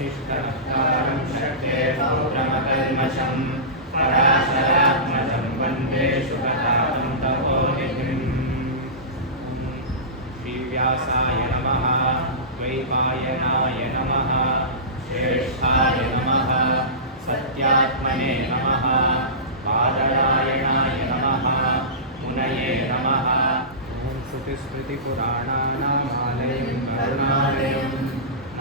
वसिष्ठनप्तारं शक्तेः पौत्रमकल्मषं पराशरात्मजं वन्दे शुकतातं तपोनिधिम्। श्रीव्यासाय नमः, द्वैपायनाय नमः, श्रेष्ठाय नमः, सत्यात्मने नमः, बादरायणाय नमः, मुनये नमः। श्रुतिस्मृतिपुराणानामालयं करुणालयं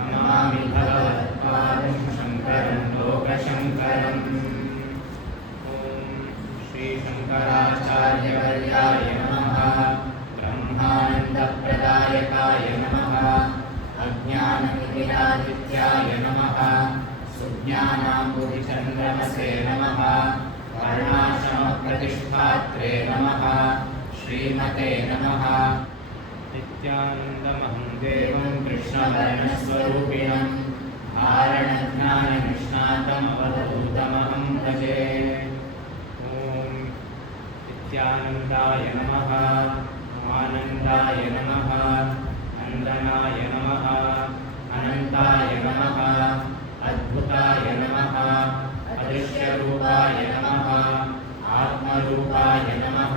नमामि भगवत्पादं शङ्करं लोकशङ्करम्। ॐ श्रीशङ्कराचार्यवर्याय नमः, ब्रह्मानन्दप्रदायकाय नमः, अज्ञाननिधिरादित्याय नमः, सुज्ञानाम्बुधिचन्द्रमसे नमः, वर्णाश्रमप्रतिष्ठात्रे नमः, श्रीमते नमः। नित्यानन्दमहं देवं कृष्णवर्णस्वरूपिणं धारणज्ञाननिष्णातं अवधूतमहं भजे। ॐ नित्यानन्दाय नमः, आनन्दाय नमः, नन्दनाय नमः, अनन्ताय नमः, अद्भुताय नमः, अदृश्यरूपाय नमः, आत्मरूपाय नमः।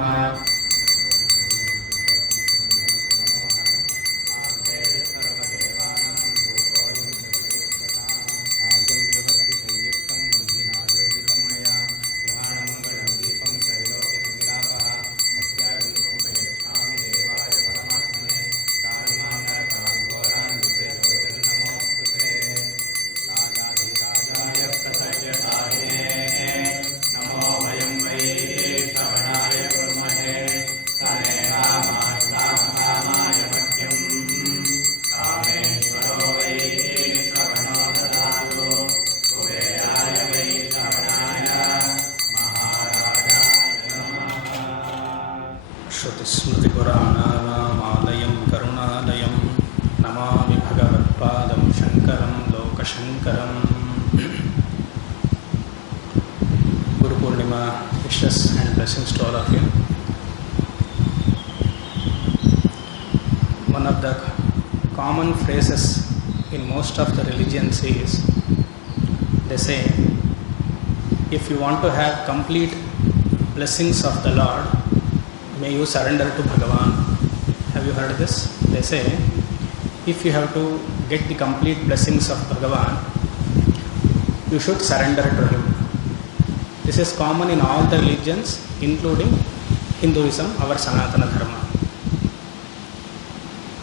श्रुतिस्मृतिपुराणानामालयं करुणालयं नमामि भगवत्पादं शङ्करं लोकशङ्करम्। Guru Poornima wishes and blessings to all of you. One of the common phrases in most of the religions is, they say, if you want to have complete blessings of the Lord, may you surrender to Bhagavan. Have you heard this? They say, if you have to get the complete blessings of Bhagavan, you should surrender to him. This is common in all the religions, including Hinduism, our Sanatana Dharma.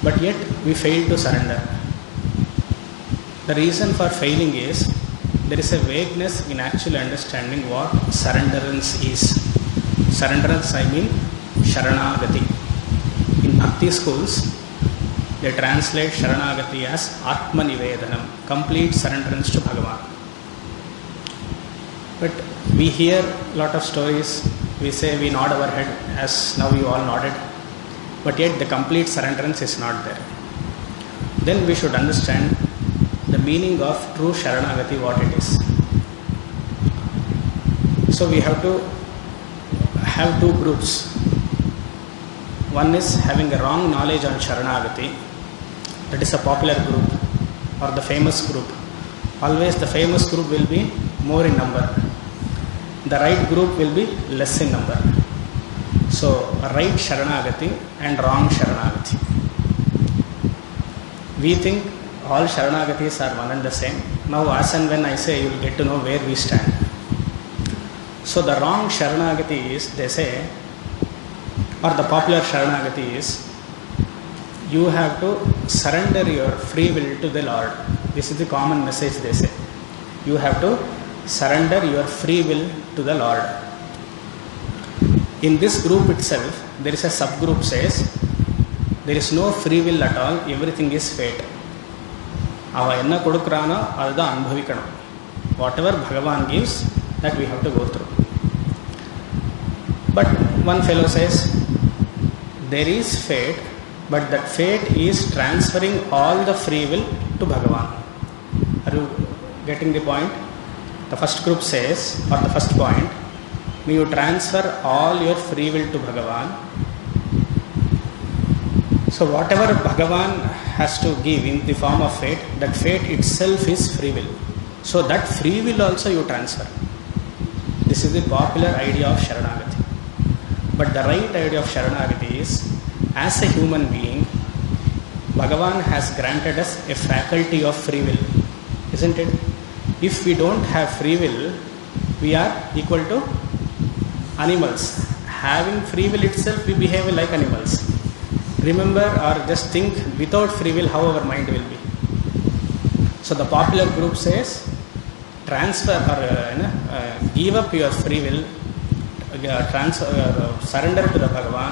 But yet we fail to surrender. The reason for failing is there is a vagueness in actually understanding what surrenderance is. Surrenderance, I mean Sharanagati. In Bhakti schools, they translate Sharanagati as Atmanivedanam, complete surrenderance to Bhagavan. But we hear a lot of stories, we say we nod our head as now you all nodded, but yet the complete surrenderance is not there. Then we should understand the meaning of true Sharanagati, what it is. So we have to have two groups. One is having a wrong knowledge on Sharanagati, that is a popular group or the famous group. Always the famous group will be more in number. The right group will be less in number. So right Sharanagati and wrong Sharanagati. We think all Sharanagatis are one and the same. Now as and when I say, you will get to know where we stand. So the wrong Sharanagati is, they say, or the popular Sharanagati is, you have to surrender your free will to the Lord. This is the common message they say. You have to surrender your free will to the Lord. In this group itself, there is a subgroup says, there is no free will at all, everything is fate. Ava enna kodukrana adha anubhavikkanam. Whatever Bhagavan gives, that we have to go through. But one fellow says, there is fate, but that fate is transferring all the free will to Bhagavan. Are you getting the point? The first group says, or the first point, may you transfer all your free will to Bhagavan. So whatever Bhagavan has to give in the form of fate, that fate itself is free will. So that free will also you transfer. This is the popular idea of Sharanagati. But the right idea of Sharanagati is, as a human being, Bhagavan has granted us a faculty of free will, isn't it? If we don't have free will, we are equal to animals. Having free will itself, we behave like animals. Remember or just think, without free will, how our mind will be. So the popular group says, transfer or give up your free will, surrender to the Bhagavan.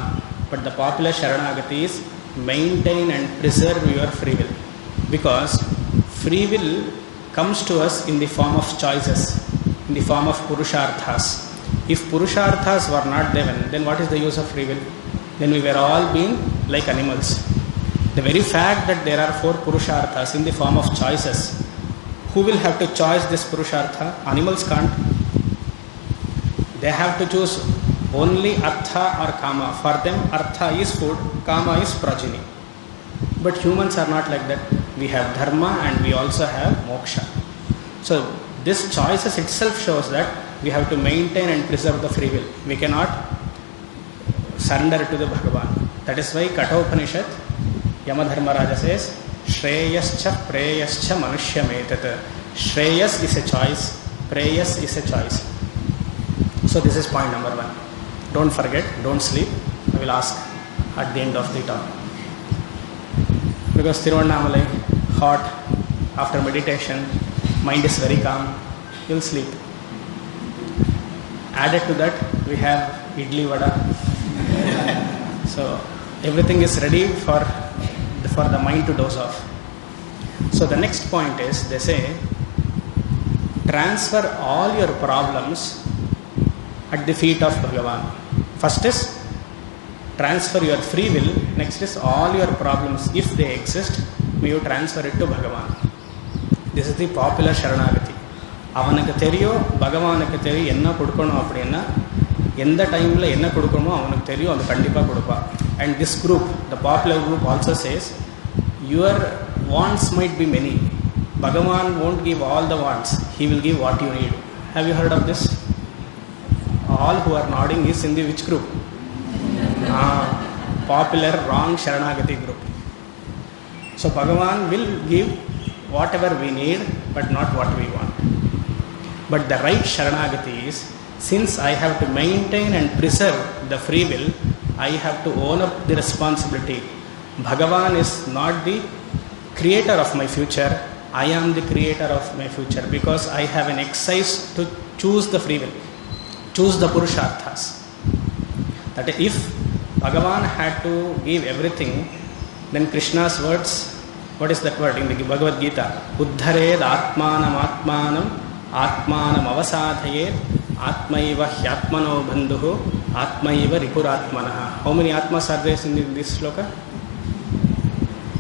But the popular Sharanagati is maintain and preserve your free will. Because free will comes to us in the form of choices, in the form of Purusharthas. If Purusharthas were not there, then what is the use of free will? Then we were all being like animals. The very fact that there are 4 Purusharthas in the form of choices, who will have to choose this Purushartha? Animals can't. They have to choose only Artha or Kama. For them, Artha is food, Kama is progeny. But humans are not like that. We have Dharma and we also have Moksha. So this choices itself shows that we have to maintain and preserve the free will. We cannot surrender to the Bhagavan. That is why Kathopanishad, Yamadharmaraja says, Shreyascha Preyascha Manushyametat. Shreyas is a choice, Preyas is a choice. So this is point number 1. Don't forget, don't sleep. I will ask at the end of the talk. Because Tiruvannamalai, hot, after meditation, mind is very calm, you will sleep. Added to that, we have idli vada. So everything is ready for the mind to doze off. So the next point is, they say, transfer all your problems at the feet of Bhagavan. First is transfer your free will. Next is all your problems, if they exist, may you transfer it to Bhagavan. This is the popular Sharanagati. அவனுக்கு தெரியும், பகவானுக்கு தெரியும் என்ன கொடுக்கணும் அப்படின்னா, எந்த டைமில் என்ன கொடுக்கணுமோ அவனுக்கு தெரியும், அது கண்டிப்பாக கொடுப்பா. And this group, the popular group also says, your wants might be many. Bhagavan won't give all the wants, he will give what you need. Have you heard of this? All who are nodding is in the which group? Popular wrong Sharanagati group. So Bhagavan will give whatever we need, but not what we want. But the right Sharanagati is, since I have to maintain and preserve the free will, I have to own up the responsibility. Bhagavan is not the creator of my future, I am the creator of my future, because I have an exercise to choose the free will, choose the Purusharthas. That if Bhagavan had to give everything, then Krishna's words, what is that word in the Bhagavad Gita? Uddhared Atmanam Atmanam Atmanam Avasadhayed Atmaiva Hyatmano Bandhuhu Atmaiva Ripuratmanaha. How many Atmas are there in this sloka?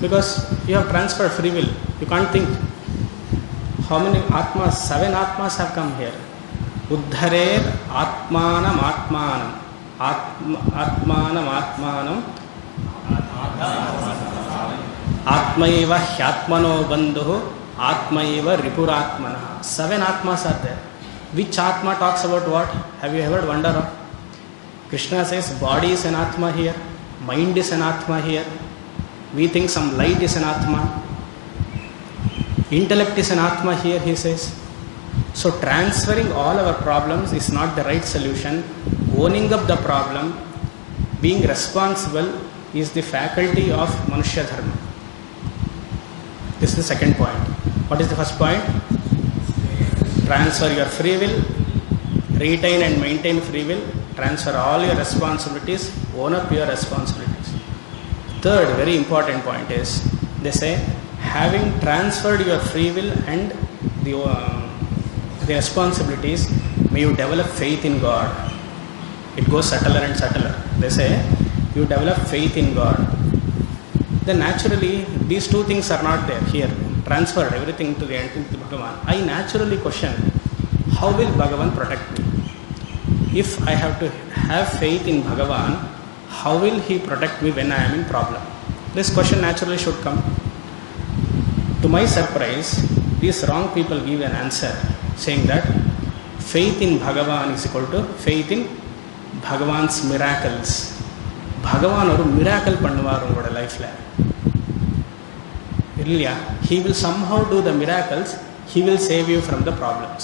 Because you have transferred free will, you can't think. How many Atmas? 7 Atmas have come here. Uddhared Atmanam Atmanam Atmanam Atmanam Atmaiva Hyatmano Bandhuhu Atmaiva Ripuratmanaha. 7 Atmas are there. Which Atma talks about what? Have you ever wondered of? Krishna says body is an Atma here, mind is an Atma here. We think some light is an Atma. Intellect is an Atma here, he says. So transferring all our problems is not the right solution. Owning up the problem, being responsible, is the faculty of Manushya Dharma. This is the second point. What is the first point? Transfer your free will, retain and maintain free will, transfer all your responsibilities, own up your responsibilities. Third, very important point is, they say, having transferred your free will and the responsibilities, may you develop faith in God. It goes subtler and subtler. They say, you develop faith in God. Then naturally, these two things are not there here. Transferred everything to the Bhagavan. I naturally question, how will Bhagavan protect me? If I have to have faith in Bhagavan, how will he protect me when I am in problem? This question naturally should come. To my surprise, these wrong people give an answer saying that faith in Bhagavan is equal to faith in Bhagavan's miracles. Bhagavan ஒரு miracle பண்ணுவார் உங்களோட லைஃப்ல இல்லையா? He will somehow do the miracles. He will save you from the problems.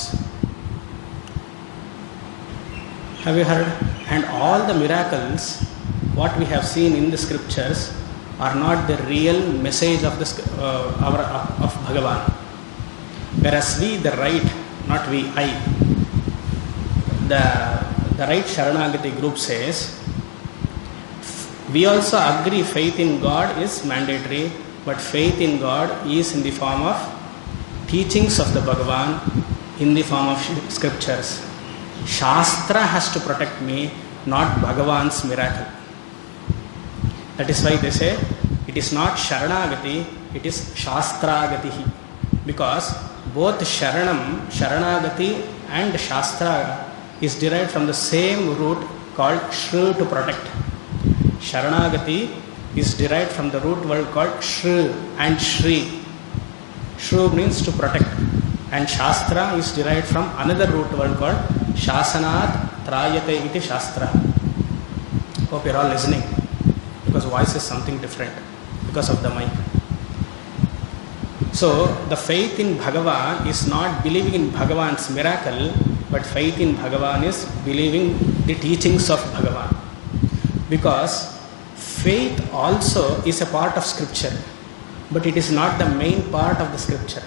Have you heard? And all the miracles what we have seen in the scriptures are not the real message of the of Bhagavan. Whereas we, the right, not we, the right Sharanagati group says, we also agree faith in God is mandatory, but faith in God is in the form of teachings of the Bhagavan, in the form of scriptures. Shastra has to protect me, not Bhagavan's miracle. That is why they say it is not Sharanagati, it is Shastragatihi. Because both Sharanam, Sharanagati and Shastra is derived from the same root called Shru, to protect. Sharanagati is derived from the root word called Shru and Shri. Shru means to protect. And Shastra is derived from another root word called Shasanat Trayate iti Shastra. Hope you are all listening, because voice is something different because of the mic. So the faith in Bhagavan is not believing in Bhagavan's miracle, but faith in Bhagavan is believing the teachings of Bhagavan. Because faith also is a part of scripture, but it is not the main part of the scripture.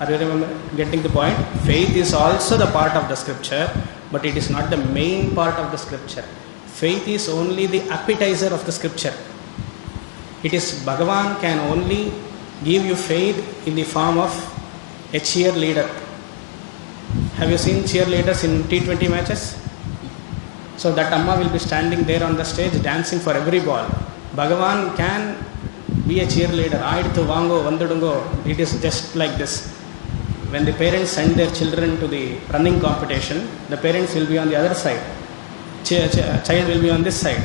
Are you getting the point? Faith is also the part of the scripture, but it is not the main part of the scripture. Faith is only the appetizer of the scripture. It is Bhagavan can only give you faith in the form of a cheerleader. Have you seen cheerleaders in T20 matches? So that Amma will be standing there on the stage dancing for every ball. Bhagavan can be a cheerleader. Aidthu vango vandudungo. It is just like this. When the parents send their children to the running competition, the parents will be on the other side. Child will be on this side.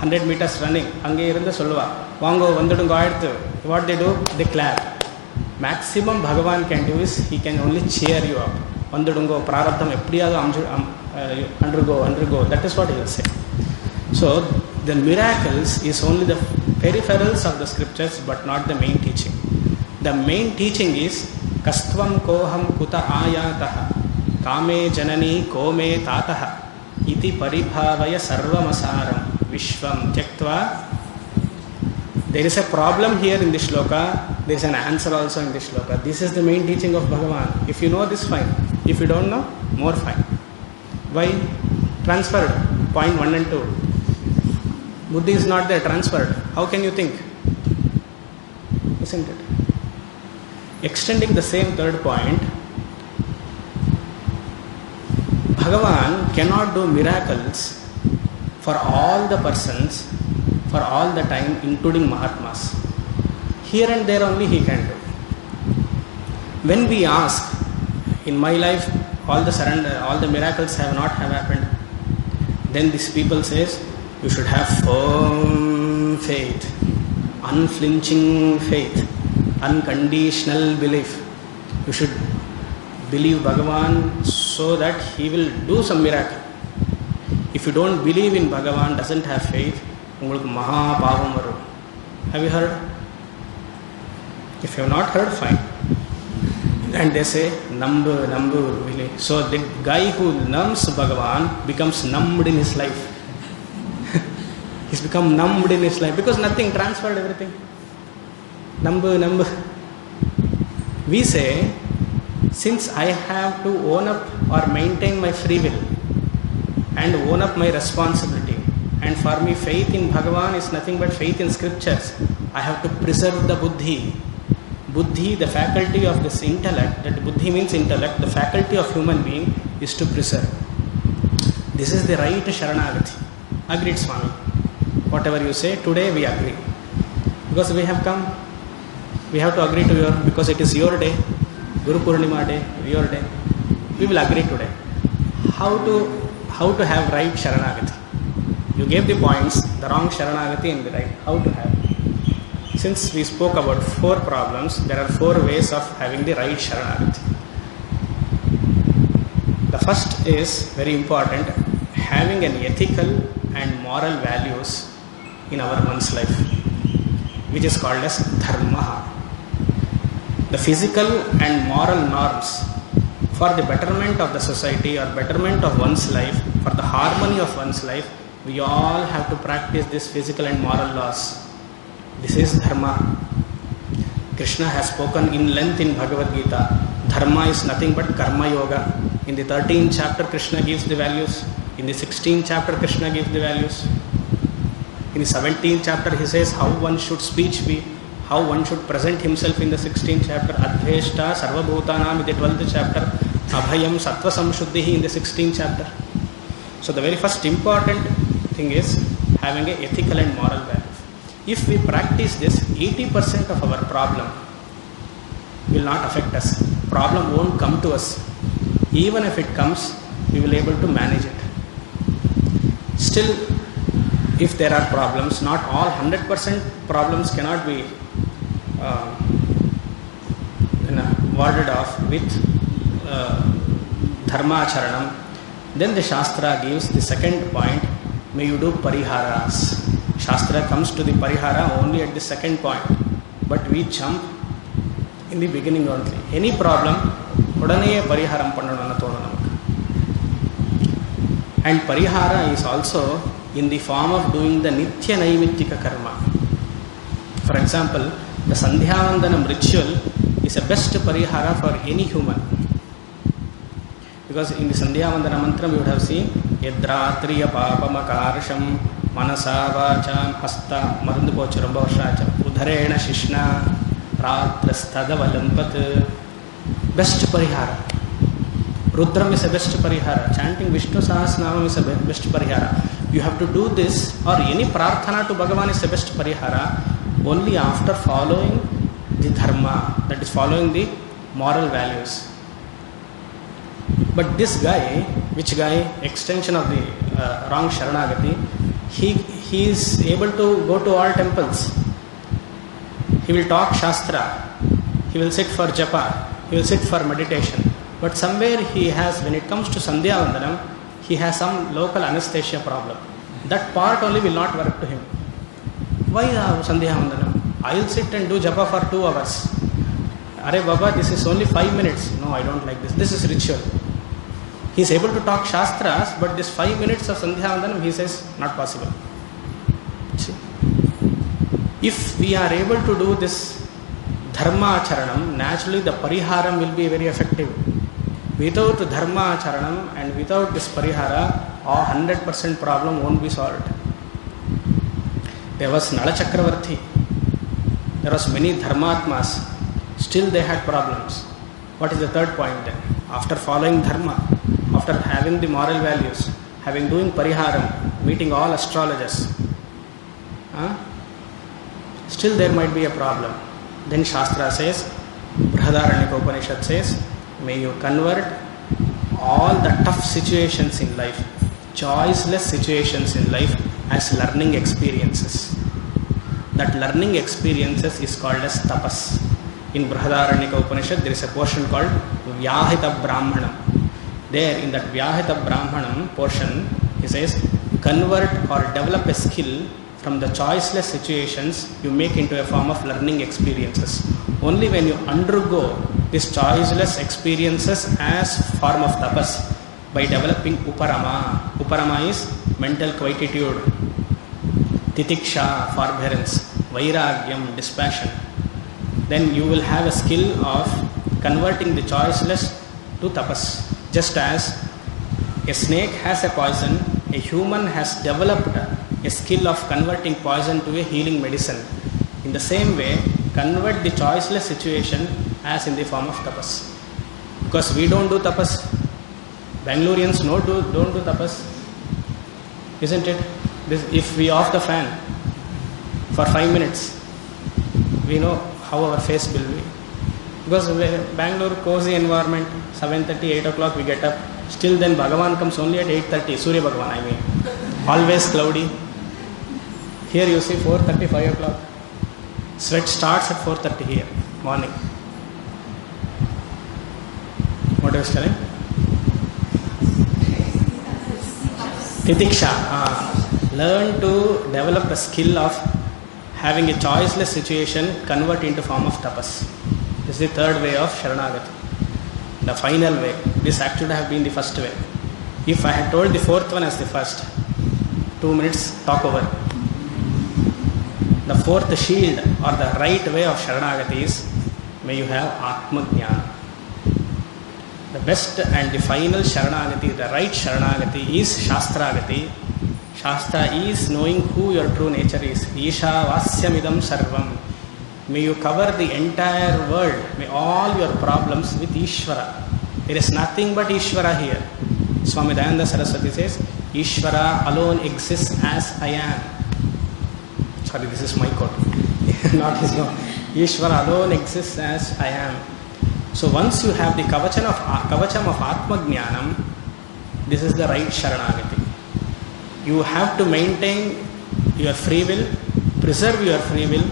100 meters running. Ange irundha solluva. Vango vandudungo aidthu. What they do? They clap. Maximum Bhagavan can do is he can only cheer you up. Vandudungo prarabdham eppdiyadu undergo. That is what he will say. So the miracles is only the peripherals of the scriptures, but not the main teaching. The main teaching is Kastvam koham kuta ayataha kame janani kome tataha iti paribhavaya sarvamasaram vishvam tyaktva. There is a problem here in this shloka, there is an answer also in this shloka. This is the main teaching of Bhagavan. If you know this, fine. If you don't know, more fine. Why? Transferred. Point 1 and 2. Buddhi is not there, transferred. How can you think? Isn't it? Extending the same third point, Bhagavan cannot do miracles for all the persons, for all the time, including Mahatmas. Here and there only he can do. When we ask, in my life, all the surrender, all the miracles have happened, then these people says, you should have firm faith, unflinching faith, unconditional belief. You should believe Bhagavan so that he will do some miracle. If you don't believe in Bhagavan, doesn't have faith, ungalku maha pavam varum. Have you heard? If you have not heard, fine. And they say, nambu, really. So the guy who numbs Bhagavan becomes numbed in his life. He's become numbed in his life because nothing, transferred everything. Number. We say, since I have to own up or maintain my free will and own up my responsibility, and for me faith in Bhagavan is nothing but faith in scriptures, I have to preserve the buddhi. Buddhi, the faculty of this intellect, that buddhi means intellect, the faculty of human being is to preserve. This is the right Sharanagati. Agreed, Swami. Whatever you say, today we agree. Because we have come, we have to agree to your, because it is your day, Guru Poornima day, your day. We will agree today. How to have right Sharanagati. You gave the points, the wrong Sharanagati and the right. How to have. since we spoke about 4 problems, there are 4 ways of having the right Sharanagati. The first is very important, having an ethical and moral values in our one's life, which is called as dharma. The physical and moral norms for the betterment of the society or betterment of one's life, for the harmony of one's life, we all have to practice this physical and moral laws. This is dharma. Krishna has spoken in length in Bhagavad Gita. Dharma is nothing but karma yoga. In the 13th chapter, Krishna gives the values. In the 16th chapter, Krishna gives the values. In the 17th chapter, he says how one should speech be, how one should present himself in the 16th chapter. Adheshta Sarvabhutanam in the 12th chapter. Abhayam Sattva Samshuddhi in the 16th chapter. So the very first important thing is having an ethical and moral values. If we practice this, 80% of our problem will not affect us. Problem won't come to us. Even if it comes, we will be able to manage it. Still, if there are problems, not all 100% problems cannot be warded off with dharma charanam. Then the Shastra gives the second point, may you do pariharas. Shastra comes to the parihara only at the second point, but we jump in the beginning only. Any problem, udane pariharam pannanum thonu namakku. And parihara is also in the form of doing the nitya naimittika karma. For example, the Sandhyavandanam ritual is a best parihara for any human. Because in the Sandhyavandana mantra you would have seen Yadratriya Papamakarsham Manasa Vacham Hasta Marundu Pochu Romba Varshacham Udharena Shishna Ratrastadavalampat. Best parihara. Rudram is a best parihara. Chanting Vishnu Sahasranamam is a best parihara. You have to do this, or any prarthana to Bhagavan is a best parihara only after following the dharma, that is following the moral values. But this guy, which guy, extension of the wrong Sharanagati, he is able to go to all temples. He will talk Shastra, he will sit for japa, he will sit for meditation. But somewhere he has, when it comes to Sandhya Vandanam, he has some local anesthesia problem. That part only will not work to him. Why Sandhya Vandanam? I will sit and do japa for 2 hours. Arey Baba, this is only 5 minutes. No, I don't like this. This is ritual. He is able to talk Shastras, but this 5 minutes of Sandhya Vandanam, he says, not possible. See? If we are able to do this dharma charanam, naturally the pariharam will be very effective. Without dharma charanam and without this parihara, 100% problem won't be solved. There was Nala Chakravarti. There was many dharmatmas. Still they had problems. What is the third point then? After following dharma, after having the moral values, having doing pariharam, meeting all astrologers, still there might be a problem. Then Shastra says, Brihadaranyaka Upanishad says, may you convert all the tough situations in life, choiceless situations in life, as learning experiences. That learning experiences is called as tapas. In Brihadaranyaka Upanishad, there is a portion called Vyahita Brahmanam. There, in that Vyahita Brahmanam portion, he says, convert or develop a skill from the choiceless situations you make into a form of learning experiences. Only when you undergo these choiceless experiences as form of tapas, by developing uparama. Uparama is mental quietude, titiksha, forbearance, vairagyam, dispassion. Then you will have a skill of converting the choiceless to tapas. Just as a snake has a poison, a human has developed a skill of converting poison to a healing medicine. In the same way, convert the choiceless situation as in the form of tapas. Because we don't do tapas. Bangaloreans don't do tapas. Isn't it? If we off the fan for 5 minutes, we know how our face will be. Because Bangalore, cozy environment, 7:30, 8 o'clock we get up. Still then Bhagavan comes only at 8:30, Surya Bhagavan I mean. Always cloudy. Here you see 4:30, 5 o'clock. Sweat starts at 4:30 here, morning. What I was telling? Titiksha. Learn to develop a skill of having a choiceless situation convert into form of tapas. This is the third way of Sharanagati. The final way. This actually have been the first way. If I had told the fourth one as the first, 2 minutes talk over. The fourth shield or the right way of Sharanagati is, may you have Atma Jnana. The best and the final Sharanagati, the right Sharanagati is Shastragati. Shastra is knowing who your true nature is. Isha Vasyamidam Sarvam. May you cover the entire world, may all your problems with Ishvara. There is nothing but Ishvara here. Swami Dayananda Saraswati says, Ishvara alone exists as I am. Sorry, this is my quote, not his own. Ishvara alone exists as I am. So once you have the kavacham of Atma Jnanam, this is the right Sharanagati. You have to maintain your free will, preserve your free will,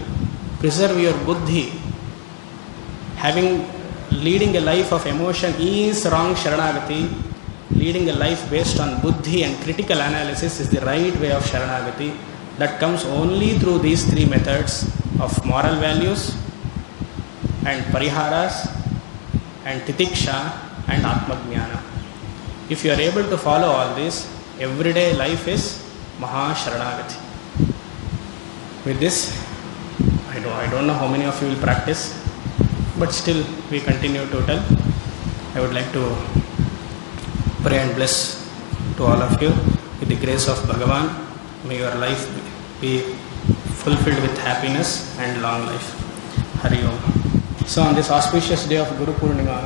preserve your buddhi. Leading a life of emotion is wrong Sharanagati. Leading a life based on buddhi and critical analysis is the right way of Sharanagati. That comes only through these three methods of moral values and pariharas and titiksha and atmajnana. If you are able to follow all this, everyday life is Maha Sharanagati. With this, I don't know how many of you will practice, but still we continue to tell. I would like to pray and bless to all of you with the grace of Bhagavan. May your life be fulfilled with happiness and long life. Hari Om. So on this auspicious day of Guru Poornima,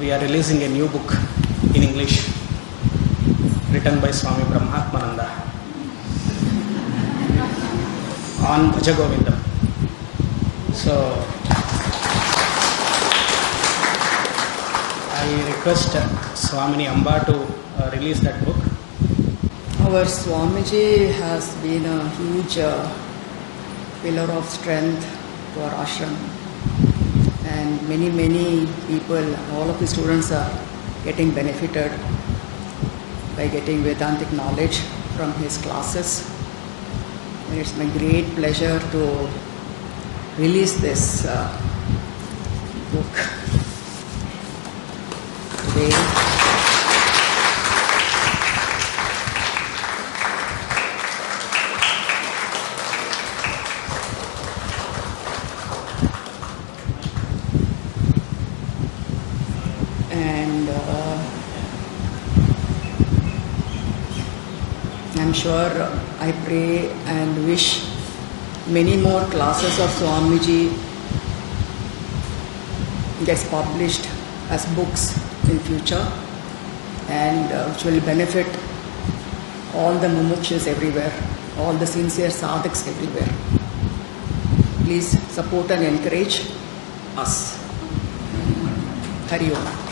we are releasing a new book in English written by Swami Brahmatmananda on Bhajagovindam. So I request Swamini Amba to release that book. Our Swamiji has been a huge pillar of strength to our ashram, and many people, all of the students are getting benefited by getting Vedantic knowledge from his classes. And it's my great pleasure to release this book today. And I'm sure, I pray and wish many more classes of Swamiji gets published as books in future, and which will benefit all the mumukshus everywhere, all the sincere sadhaks everywhere. Please support and encourage us. Hari Om.